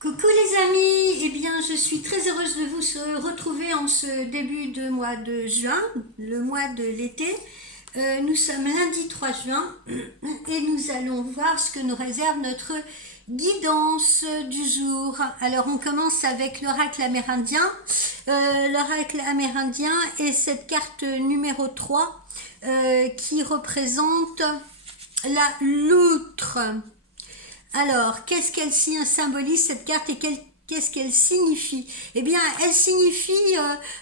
Coucou les amis, eh bien je suis très heureuse de vous retrouver en ce début de mois de juin, le mois de l'été. Nous sommes lundi 3 juin et nous allons voir ce que nous réserve notre guidance du jour. Alors on commence avec l'oracle amérindien. L'oracle amérindien est cette carte numéro 3 qui représente la loutre. Alors, qu'est-ce qu'elle symbolise cette carte et qu'est-ce qu'elle signifie? Eh bien, elle signifie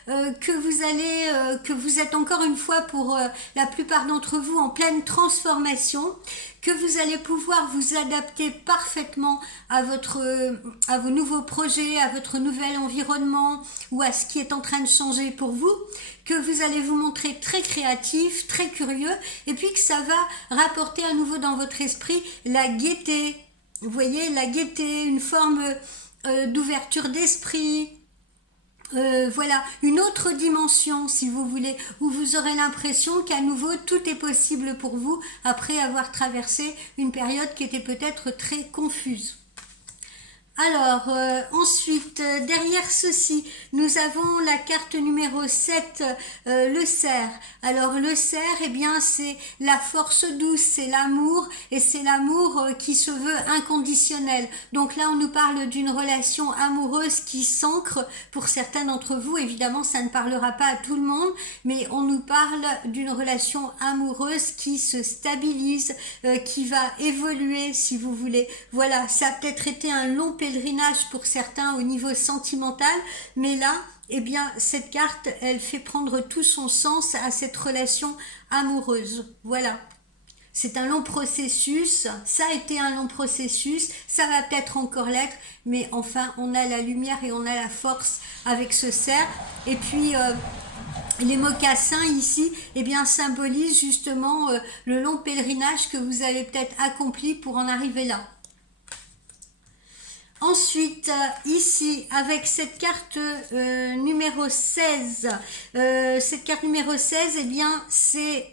que vous êtes encore une fois pour la plupart d'entre vous en pleine transformation, que vous allez pouvoir vous adapter parfaitement à vos nouveaux projets, à votre nouvel environnement ou à ce qui est en train de changer pour vous, que vous allez vous montrer très créatif, très curieux, et puis que ça va rapporter à nouveau dans votre esprit la gaieté. Vous voyez, la gaieté, une forme d'ouverture d'esprit, voilà, une autre dimension si vous voulez, où vous aurez l'impression qu'à nouveau tout est possible pour vous après avoir traversé une période qui était peut-être très confuse. Alors, ensuite, derrière ceci, nous avons la carte numéro 7, le cerf. Alors, le cerf, eh bien, c'est la force douce, c'est l'amour, et c'est l'amour qui se veut inconditionnel. Donc là, on nous parle d'une relation amoureuse qui s'ancre pour certains d'entre vous. Évidemment, ça ne parlera pas à tout le monde, mais on nous parle d'une relation amoureuse qui se stabilise, qui va évoluer, si vous voulez. Voilà, ça a peut-être été un long pèlerinage pour certains au niveau sentimental, mais là, eh bien, cette carte, elle fait prendre tout son sens à cette relation amoureuse. Voilà. C'est un long processus, ça a été un long processus, ça va peut-être encore l'être, mais enfin, on a la lumière et on a la force avec ce cerf. Et puis, les mocassins ici, eh bien, symbolisent justement le long pèlerinage que vous avez peut-être accompli pour en arriver là. Ensuite, ici, avec cette carte numéro 16, cette carte numéro 16, eh bien, c'est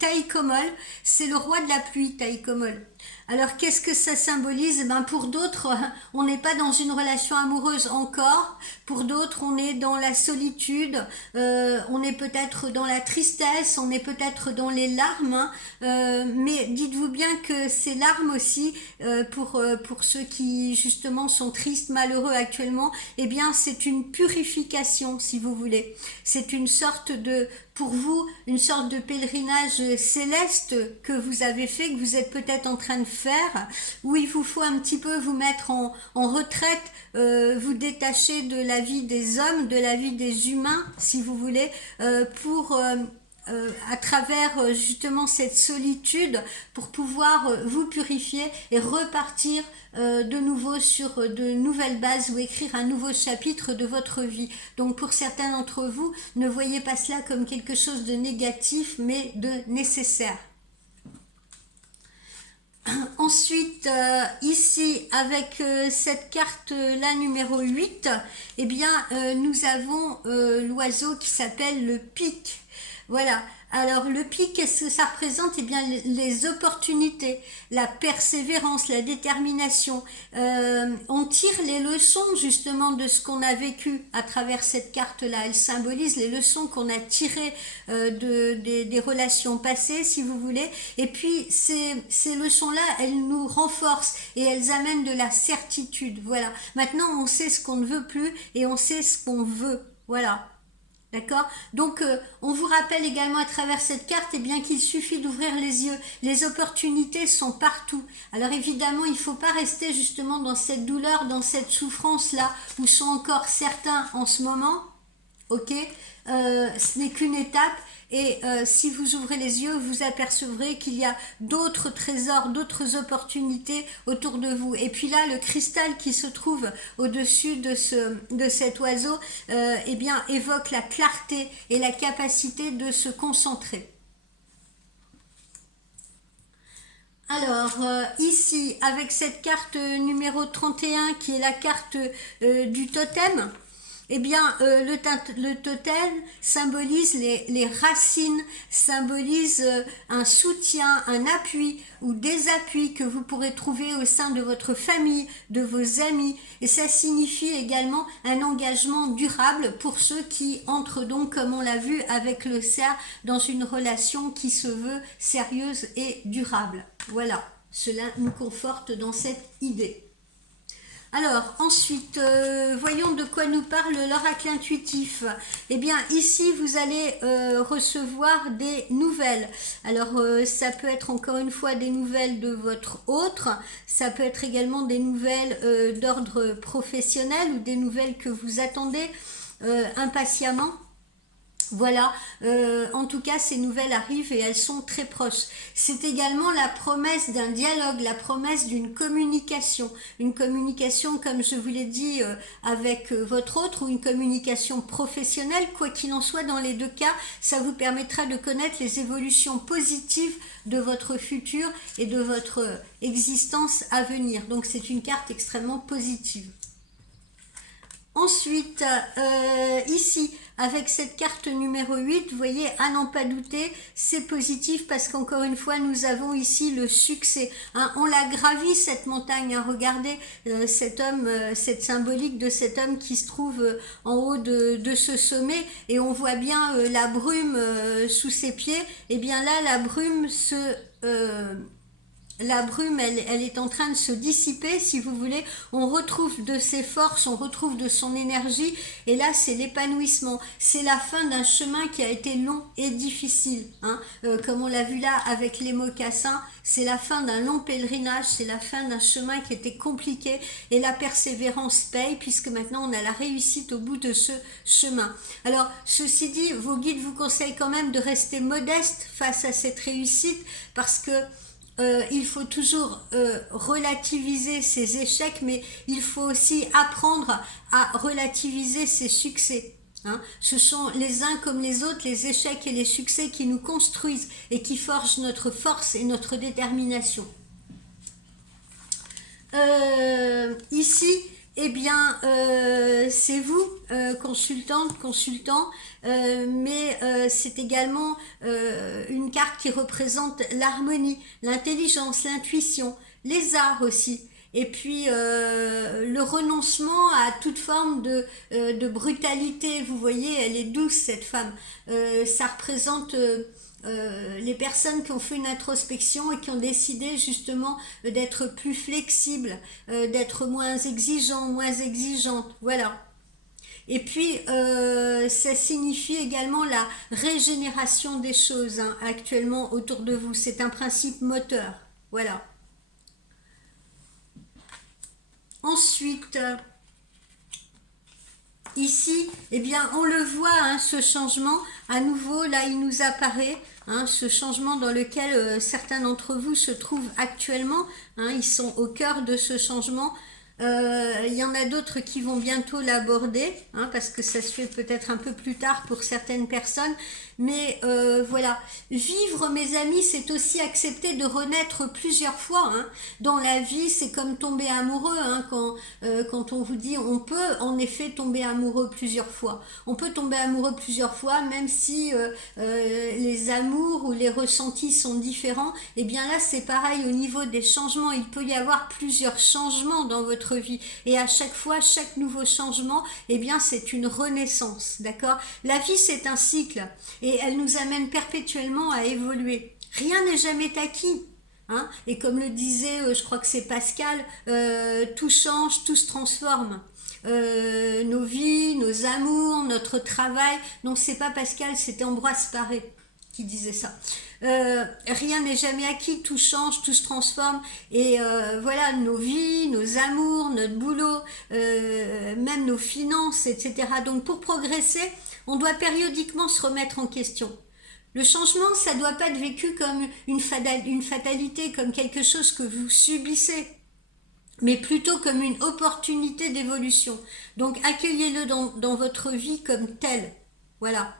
Taïkomol, c'est le roi de la pluie, Taïkomol. Alors, qu'est-ce que ça symbolise? Ben, pour d'autres, on n'est pas dans une relation amoureuse encore. Pour d'autres, on est dans la solitude, on est peut-être dans la tristesse, on est peut-être dans les larmes. Hein, mais dites-vous bien que ces larmes aussi, pour ceux qui justement sont tristes, malheureux actuellement, eh bien, c'est une purification, si vous voulez. C'est une sorte de, pour vous, une sorte de pèlerinage céleste que vous avez fait, que vous êtes peut-être en train de faire, où il vous faut un petit peu vous mettre en retraite, vous détacher de la vie des hommes, de la vie des humains, si vous voulez, pour à travers justement cette solitude, pour pouvoir vous purifier et repartir de nouveau sur de nouvelles bases ou écrire un nouveau chapitre de votre vie. Donc pour certains d'entre vous, ne voyez pas cela comme quelque chose de négatif, mais de nécessaire. Ensuite, ici, avec cette carte-là, numéro 8, eh bien, nous avons l'oiseau qui s'appelle le pic. Voilà. Alors, le pic, qu'est-ce que ça représente? Eh bien, les opportunités, la persévérance, la détermination. On tire les leçons, justement, de ce qu'on a vécu à travers cette carte-là. Elle symbolise les leçons qu'on a tirées des relations passées, si vous voulez. Et puis, ces leçons-là, elles nous renforcent et elles amènent de la certitude. Voilà. Maintenant, on sait ce qu'on ne veut plus et on sait ce qu'on veut. Voilà. D'accord? Donc, on vous rappelle également à travers cette carte, eh bien, qu'il suffit d'ouvrir les yeux. Les opportunités sont partout. Alors, évidemment, il ne faut pas rester justement dans cette douleur, dans cette souffrance-là, où sont encore certains en ce moment. Ok? Ce n'est qu'une étape. Et si vous ouvrez les yeux, vous apercevrez qu'il y a d'autres trésors, d'autres opportunités autour de vous. Et puis là, le cristal qui se trouve au-dessus de cet oiseau, eh bien, évoque la clarté et la capacité de se concentrer. Alors, ici, avec cette carte numéro 31, qui est la carte du totem, eh bien, le totem symbolise les racines, symbolise un soutien, un appui ou des appuis que vous pourrez trouver au sein de votre famille, de vos amis. Et ça signifie également un engagement durable pour ceux qui entrent donc, comme on l'a vu avec le cerf, dans une relation qui se veut sérieuse et durable. Voilà, cela nous conforte dans cette idée. Alors, ensuite, voyons de quoi nous parle l'oracle intuitif. Eh bien, ici, vous allez recevoir des nouvelles. Alors, ça peut être encore une fois des nouvelles de votre autre, ça peut être également des nouvelles d'ordre professionnel ou des nouvelles que vous attendez impatiemment. Voilà, en tout cas, ces nouvelles arrivent et elles sont très proches. C'est également la promesse d'un dialogue, la promesse d'une communication. Une communication, comme je vous l'ai dit, avec votre autre ou une communication professionnelle. Quoi qu'il en soit, dans les deux cas, ça vous permettra de connaître les évolutions positives de votre futur et de votre existence à venir. Donc, c'est une carte extrêmement positive. Ensuite, ici, avec cette carte numéro 8, vous voyez, à n'en pas douter, c'est positif parce qu'encore une fois, nous avons ici le succès. Hein, on l'a gravi, cette montagne. Hein, regardez cet homme, cette symbolique de cet homme qui se trouve en haut de ce sommet et on voit bien la brume sous ses pieds. Et bien là, la brume elle est en train de se dissiper, si vous voulez. On retrouve de ses forces, on retrouve de son énergie. Et là, c'est l'épanouissement. C'est la fin d'un chemin qui a été long et difficile. Hein. Comme on l'a vu là avec les mocassins, c'est la fin d'un long pèlerinage, c'est la fin d'un chemin qui était compliqué. Et la persévérance paye, puisque maintenant, on a la réussite au bout de ce chemin. Alors, ceci dit, vos guides vous conseillent quand même de rester modeste face à cette réussite, parce que il faut toujours relativiser ses échecs, mais il faut aussi apprendre à relativiser ses succès. Hein. Ce sont les uns comme les autres, les échecs et les succès qui nous construisent et qui forgent notre force et notre détermination. Ici, eh bien, c'est vous, consultante, consultant, mais c'est également une carte qui représente l'harmonie, l'intelligence, l'intuition, les arts aussi. Et puis le renoncement à toute forme de brutalité. Vous voyez, elle est douce, cette femme. Ça représente les personnes qui ont fait une introspection et qui ont décidé justement d'être plus flexibles, d'être moins exigeants, moins exigeantes. Voilà. Et puis, ça signifie également la régénération des choses hein, actuellement autour de vous. C'est un principe moteur. Voilà. Ensuite, ici, eh bien, on le voit, hein, ce changement. À nouveau, là, il nous apparaît. Hein, ce changement dans lequel certains d'entre vous se trouvent actuellement. Hein, ils sont au cœur de ce changement. Il y en a d'autres qui vont bientôt l'aborder, hein, parce que ça se fait peut-être un peu plus tard pour certaines personnes. Mais voilà, vivre, mes amis, c'est aussi accepter de renaître plusieurs fois. Hein. Dans la vie, c'est comme tomber amoureux. Hein, quand on vous dit, on peut en effet tomber amoureux plusieurs fois. On peut tomber amoureux plusieurs fois, même si les amours ou les ressentis sont différents. Et bien là, c'est pareil au niveau des changements. Il peut y avoir plusieurs changements dans votre vie. Et à chaque fois, chaque nouveau changement, eh bien, c'est une renaissance. D'accord ? La vie, c'est un cycle. Et elle nous amène perpétuellement à évoluer. Rien n'est jamais acquis. Hein, et comme le disait, je crois que c'est Pascal, tout change, tout se transforme. Nos vies, nos amours, notre travail. Non, c'est pas Pascal, c'était Ambroise Paré qui disait ça. Rien n'est jamais acquis, tout change, tout se transforme. Et voilà, nos vies, nos amours, notre boulot, même nos finances, etc. Donc pour progresser, on doit périodiquement se remettre en question. Le changement, ça ne doit pas être vécu comme une fatalité, comme quelque chose que vous subissez, mais plutôt comme une opportunité d'évolution. Donc accueillez-le dans votre vie comme tel. Voilà.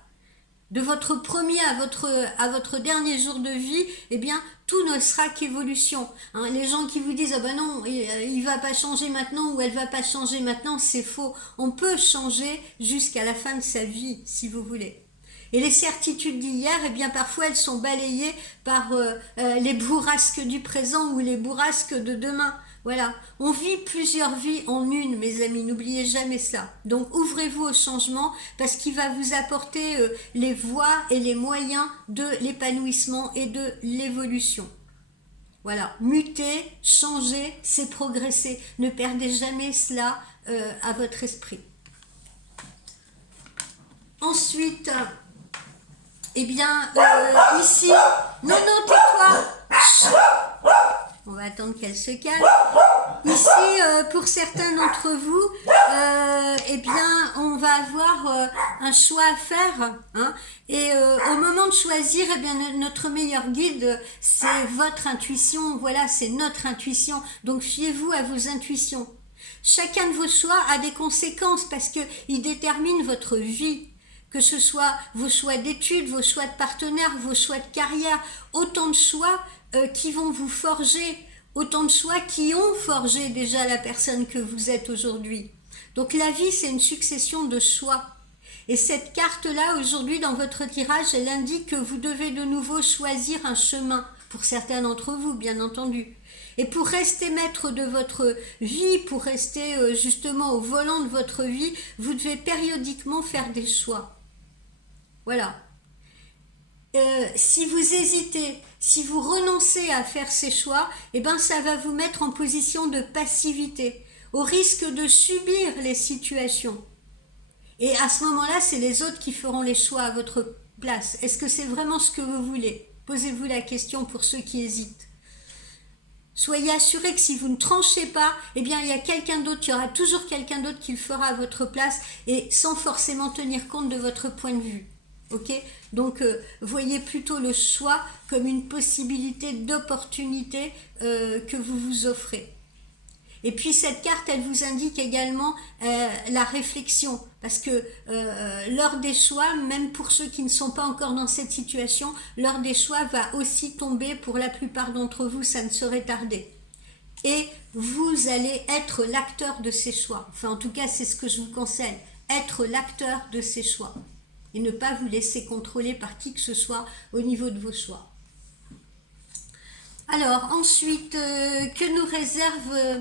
de votre premier à votre dernier jour de vie, eh bien, tout ne sera qu'évolution. Hein, les gens qui vous disent, ah ben non, il va pas changer maintenant ou elle va pas changer maintenant, c'est faux. On peut changer jusqu'à la fin de sa vie, si vous voulez. Et les certitudes d'hier, eh bien, parfois, elles sont balayées par les bourrasques du présent ou les bourrasques de demain. Voilà, on vit plusieurs vies en une, mes amis, n'oubliez jamais ça. Donc ouvrez-vous au changement parce qu'il va vous apporter les voies et les moyens de l'épanouissement et de l'évolution. Voilà, muter, changer, c'est progresser. Ne perdez jamais cela à votre esprit. Ensuite, eh bien, ici, non, tais-toi. On va attendre qu'elle se calme. Ici, pour certains d'entre vous, eh bien, on va avoir un choix à faire. Hein, et au moment de choisir, eh bien, notre meilleur guide, c'est votre intuition. Voilà, c'est notre intuition. Donc, fiez-vous à vos intuitions. Chacun de vos choix a des conséquences parce qu'il détermine votre vie. Que ce soit vos choix d'études, vos choix de partenaires, vos choix de carrière, autant de choix qui vont vous forger, autant de choix qui ont forgé déjà la personne que vous êtes aujourd'hui. Donc la vie, c'est une succession de choix. Et cette carte-là, aujourd'hui, dans votre tirage, elle indique que vous devez de nouveau choisir un chemin, pour certains d'entre vous, bien entendu. Et pour rester maître de votre vie, pour rester justement au volant de votre vie, vous devez périodiquement faire des choix. Voilà. Si vous hésitez, si vous renoncez à faire ces choix, eh ben ça va vous mettre en position de passivité, au risque de subir les situations. Et à ce moment-là, c'est les autres qui feront les choix à votre place. Est-ce que c'est vraiment ce que vous voulez? Posez-vous la question pour ceux qui hésitent. Soyez assurés que si vous ne tranchez pas, eh bien il y a quelqu'un d'autre, il y aura toujours quelqu'un d'autre qui le fera à votre place et sans forcément tenir compte de votre point de vue. Ok, donc voyez plutôt le choix comme une possibilité d'opportunité que vous vous offrez. Et puis cette carte, elle vous indique également la réflexion, parce que l'heure des choix, même pour ceux qui ne sont pas encore dans cette situation, l'heure des choix va aussi tomber pour la plupart d'entre vous, ça ne saurait tarder. Et vous allez être l'acteur de ces choix. Enfin, en tout cas, c'est ce que je vous conseille, être l'acteur de ces choix. Et ne pas vous laisser contrôler par qui que ce soit au niveau de vos choix. Alors, ensuite, que nous réserve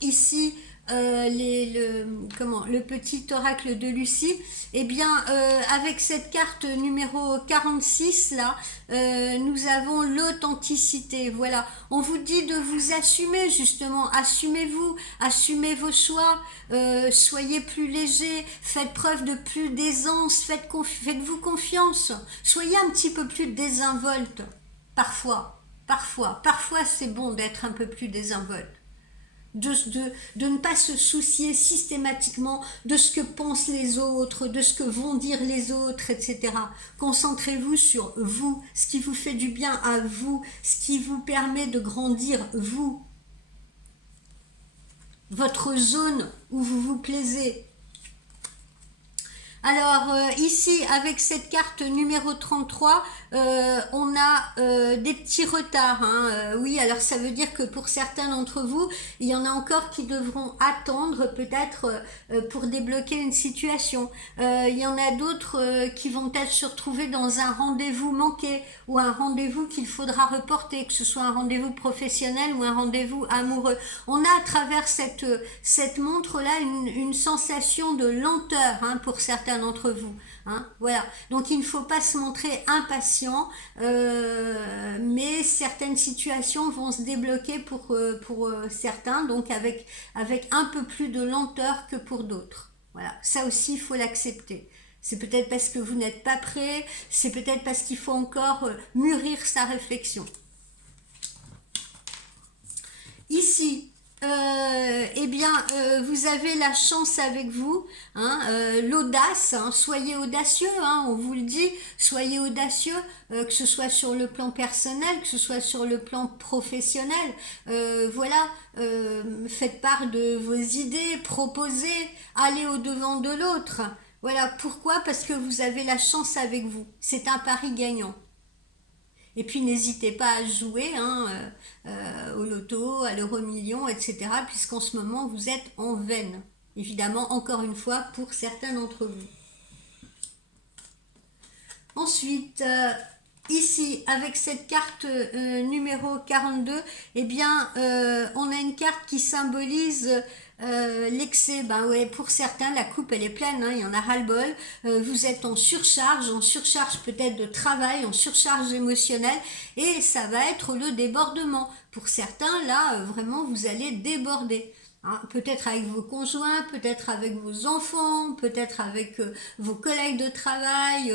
ici le petit oracle de Lucie? Eh bien, avec cette carte numéro 46, là, nous avons l'authenticité. Voilà, on vous dit de vous assumer, justement. Assumez-vous, assumez vos choix, soyez plus léger, faites preuve de plus d'aisance, faites-vous confiance, soyez un petit peu plus désinvolte, parfois c'est bon d'être un peu plus désinvolte. De ne pas se soucier systématiquement de ce que pensent les autres, de ce que vont dire les autres, etc. Concentrez-vous sur vous, ce qui vous fait du bien à vous, ce qui vous permet de grandir vous. Votre zone où vous vous plaisez. Alors ici, avec cette carte numéro 33, on a des petits retards. Oui, alors ça veut dire que pour certains d'entre vous, il y en a encore qui devront attendre peut-être pour débloquer une situation. Il y en a d'autres qui vont peut-être se retrouver dans un rendez-vous manqué ou un rendez-vous qu'il faudra reporter, que ce soit un rendez-vous professionnel ou un rendez-vous amoureux. On a à travers cette montre-là une sensation de lenteur pour certains d'entre vous. Voilà. Donc il ne faut pas se montrer impatient, mais certaines situations vont se débloquer pour certains, donc avec un peu plus de lenteur que pour d'autres. Voilà. Ça aussi, il faut l'accepter. C'est peut-être parce que vous n'êtes pas prêt, c'est peut-être parce qu'il faut encore mûrir sa réflexion. Ici, eh bien, vous avez la chance avec vous, l'audace, soyez audacieux, on vous le dit, soyez audacieux, que ce soit sur le plan personnel, que ce soit sur le plan professionnel, voilà, faites part de vos idées, proposez, allez au-devant de l'autre. Voilà, pourquoi? Parce que vous avez la chance avec vous. C'est un pari gagnant. Et puis n'hésitez pas à jouer hein, au loto, à l'euro-million, etc. Puisqu'en ce moment, vous êtes en veine. Évidemment, encore une fois, pour certains d'entre vous. Ensuite, ici, avec cette carte numéro 42, eh bien, on a une carte qui symbolise l'excès. Ben ouais, pour certains, la coupe, elle est pleine, hein, il y en a ras-le-bol. Vous êtes en surcharge peut-être de travail, en surcharge émotionnelle, et ça va être le débordement. Pour certains, là, vraiment, vous allez déborder. Hein, peut-être avec vos conjoints, peut-être avec vos enfants, peut-être avec vos collègues de travail,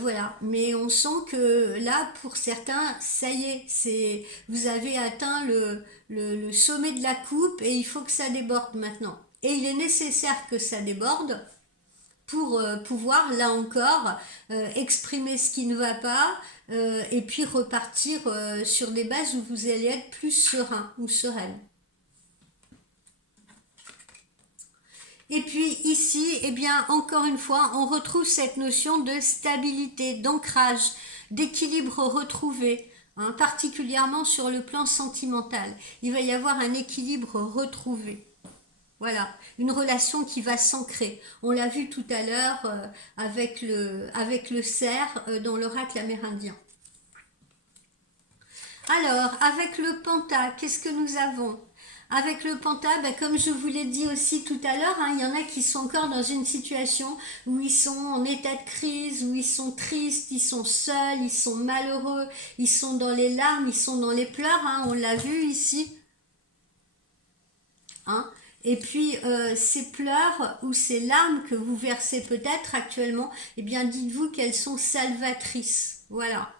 voilà. Mais on sent que là, pour certains, ça y est, vous avez atteint le sommet de la coupe et il faut que ça déborde maintenant. Et il est nécessaire que ça déborde pour pouvoir, là encore, exprimer ce qui ne va pas et puis repartir sur des bases où vous allez être plus serein ou sereine. Et puis ici, eh bien, encore une fois, on retrouve cette notion de stabilité, d'ancrage, d'équilibre retrouvé, hein, particulièrement sur le plan sentimental. Il va y avoir un équilibre retrouvé. Voilà, une relation qui va s'ancrer. On l'a vu tout à l'heure avec le cerf dans l'oracle amérindien. Alors, avec le penta, qu'est-ce que nous avons? Avec le penta, ben, comme je vous l'ai dit aussi tout à l'heure, hein, il y en a qui sont encore dans une situation où ils sont en état de crise, où ils sont tristes, ils sont seuls, ils sont malheureux, ils sont dans les larmes, ils sont dans les pleurs, hein, on l'a vu ici. Hein. Et puis ces pleurs ou ces larmes que vous versez peut-être actuellement, eh bien dites-vous qu'elles sont salvatrices. Voilà.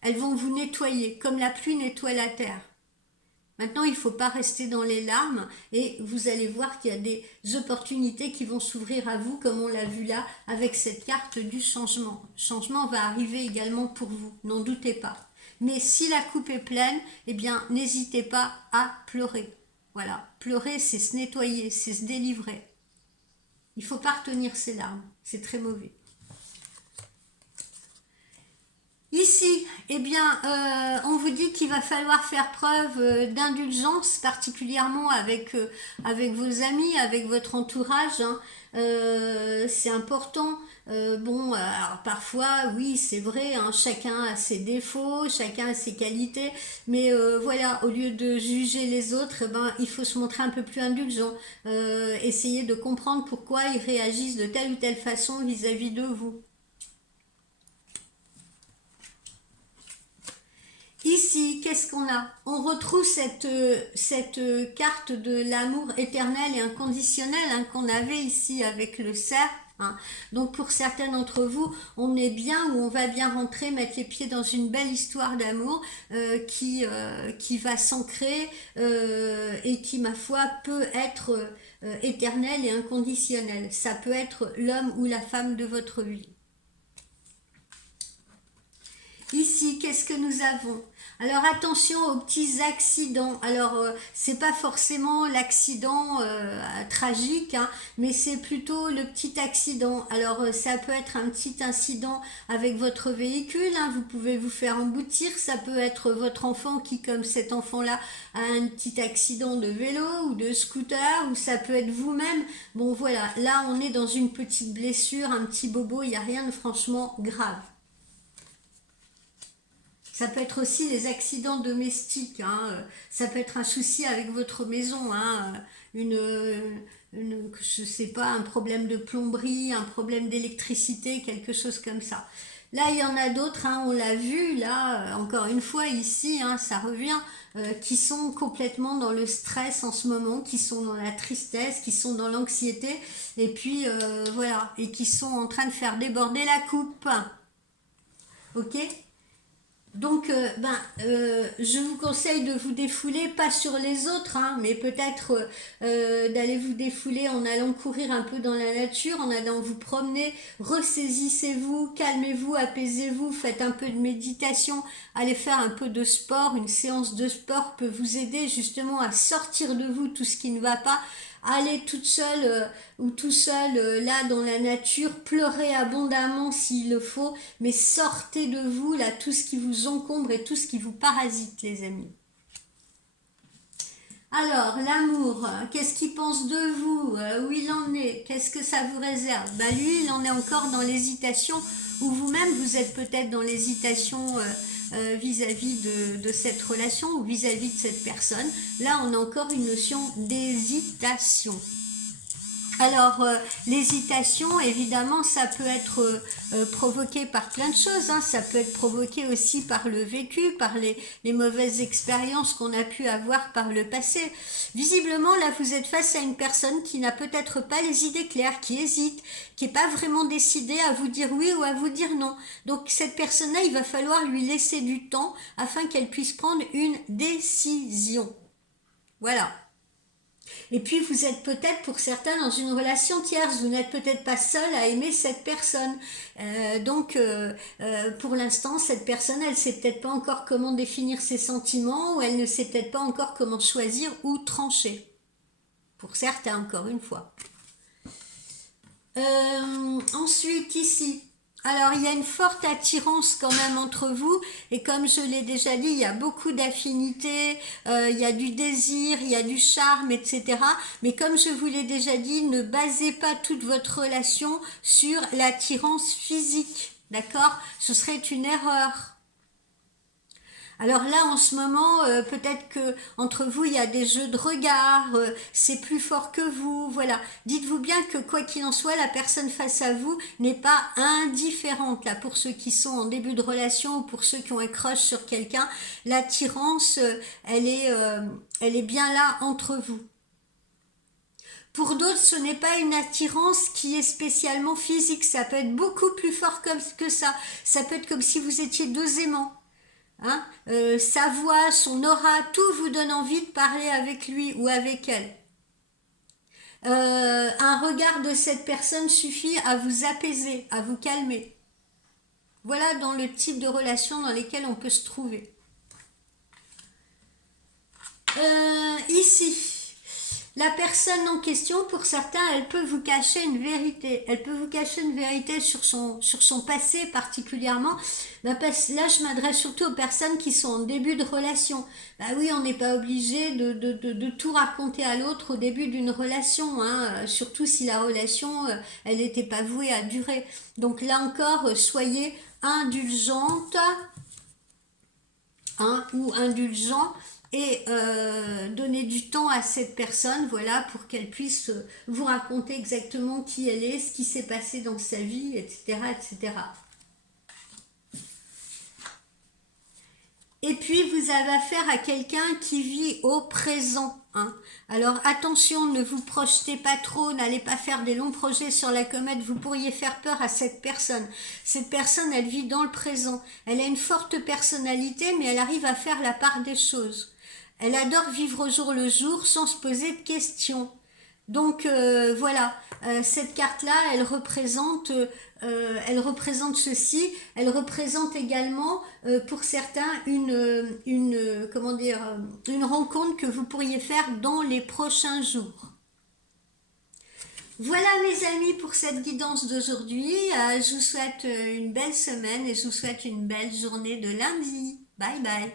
Elles vont vous nettoyer, comme la pluie nettoie la terre. Maintenant, il ne faut pas rester dans les larmes et vous allez voir qu'il y a des opportunités qui vont s'ouvrir à vous, comme on l'a vu là avec cette carte du changement. Le changement va arriver également pour vous, n'en doutez pas. Mais si la coupe est pleine, eh bien, n'hésitez pas à pleurer. Voilà, pleurer, c'est se nettoyer, c'est se délivrer. Il ne faut pas retenir ses larmes, c'est très mauvais. Ici, eh bien, on vous dit qu'il va falloir faire preuve d'indulgence, particulièrement avec vos amis, avec votre entourage. Hein. C'est important. Bon, alors parfois, oui, c'est vrai, hein, chacun a ses défauts, chacun a ses qualités, mais voilà, au lieu de juger les autres, eh ben, il faut se montrer un peu plus indulgent, essayer de comprendre pourquoi ils réagissent de telle ou telle façon vis-à-vis de vous. Ici, qu'est-ce qu'on a? On retrouve cette carte de l'amour éternel et inconditionnel hein, qu'on avait ici avec le cerf. Hein. Donc pour certains d'entre vous, on est bien ou on va bien rentrer, mettre les pieds dans une belle histoire d'amour qui va s'ancrer et qui, ma foi, peut être éternelle et inconditionnelle. Ça peut être l'homme ou la femme de votre vie. Ici, qu'est-ce que nous avons? Alors attention aux petits accidents. Alors c'est pas forcément l'accident tragique, hein, mais c'est plutôt le petit accident. Alors ça peut être un petit incident avec votre véhicule, hein, vous pouvez vous faire emboutir. Ça peut être votre enfant qui, comme cet enfant-là, a un petit accident de vélo ou de scooter, ou ça peut être vous-même. Bon voilà, là on est dans une petite blessure, un petit bobo, il n'y a rien de franchement grave. Ça peut être aussi les accidents domestiques, hein. Ça peut être un souci avec votre maison, hein. Je sais pas, un problème de plomberie, un problème d'électricité, quelque chose comme ça. Là, il y en a d'autres, hein, on l'a vu, là, encore une fois, ici, hein, ça revient, qui sont complètement dans le stress en ce moment, qui sont dans la tristesse, qui sont dans l'anxiété, et puis voilà, et qui sont en train de faire déborder la coupe. Ok ? Donc, je vous conseille de vous défouler, pas sur les autres, hein, mais peut-être d'aller vous défouler en allant courir un peu dans la nature, en allant vous promener, ressaisissez-vous, calmez-vous, apaisez-vous, faites un peu de méditation, allez faire un peu de sport, une séance de sport peut vous aider justement à sortir de vous tout ce qui ne va pas. Allez toute seule ou tout seul là dans la nature, pleurez abondamment s'il le faut, mais sortez de vous là tout ce qui vous encombre et tout ce qui vous parasite, les amis. Alors, l'amour, qu'est-ce qu'il pense de vous, où il en est, qu'est-ce que ça vous réserve? Lui, il en est encore dans l'hésitation, ou vous-même, vous êtes peut-être dans l'hésitation vis-à-vis de cette relation, ou vis-à-vis de cette personne. Là, on a encore une notion d'hésitation. Alors, l'hésitation, évidemment, ça peut être provoqué par plein de choses, hein. Ça peut être provoqué aussi par le vécu, par les mauvaises expériences qu'on a pu avoir par le passé. Visiblement, là, vous êtes face à une personne qui n'a peut-être pas les idées claires, qui hésite, qui n'est pas vraiment décidée à vous dire oui ou à vous dire non. Donc, cette personne-là, il va falloir lui laisser du temps afin qu'elle puisse prendre une décision. Voilà. Et puis vous êtes peut-être pour certains dans une relation tierce, vous n'êtes peut-être pas seul à aimer cette personne. Pour l'instant, cette personne, elle ne sait peut-être pas encore comment définir ses sentiments ou elle ne sait peut-être pas encore comment choisir ou trancher. Pour certains, encore une fois. Ensuite, ici. Alors, il y a une forte attirance quand même entre vous, et comme je l'ai déjà dit, il y a beaucoup d'affinités, il y a du désir, il y a du charme, etc. Mais comme je vous l'ai déjà dit, ne basez pas toute votre relation sur l'attirance physique, d'accord? Ce serait une erreur. Alors là, en ce moment, peut-être que entre vous, il y a des jeux de regard, c'est plus fort que vous, voilà. Dites-vous bien que quoi qu'il en soit, la personne face à vous n'est pas indifférente. Là, pour ceux qui sont en début de relation ou pour ceux qui ont un crush sur quelqu'un, l'attirance, elle est bien là entre vous. Pour d'autres, ce n'est pas une attirance qui est spécialement physique. Ça peut être beaucoup plus fort que ça. Ça peut être comme si vous étiez deux aimants. Hein, sa voix, son aura, tout vous donne envie de parler avec lui ou avec elle. Un regard de cette personne suffit à vous apaiser, à vous calmer. Voilà dans le type de relation dans lesquelles on peut se trouver. Ici, la personne en question, pour certains, elle peut vous cacher une vérité. Elle peut vous cacher une vérité sur son passé particulièrement. Là, je m'adresse surtout aux personnes qui sont en début de relation. Oui, on n'est pas obligé de tout raconter à l'autre au début d'une relation, hein, surtout si la relation, elle n'était pas vouée à durer. Donc là encore, soyez indulgente, hein, ou indulgent, et donner du temps à cette personne, voilà, pour qu'elle puisse vous raconter exactement qui elle est, ce qui s'est passé dans sa vie, etc., etc. Et puis, vous avez affaire à quelqu'un qui vit au présent. Hein. Alors, attention, ne vous projetez pas trop, n'allez pas faire des longs projets sur la comète, vous pourriez faire peur à cette personne. Cette personne, elle vit dans le présent. Elle a une forte personnalité, mais elle arrive à faire la part des choses. Elle adore vivre au jour le jour sans se poser de questions. Donc voilà, cette carte-là, elle représente ceci. Elle représente également pour certains une rencontre que vous pourriez faire dans les prochains jours. Voilà mes amis pour cette guidance d'aujourd'hui. Je vous souhaite une belle semaine et je vous souhaite une belle journée de lundi. Bye bye.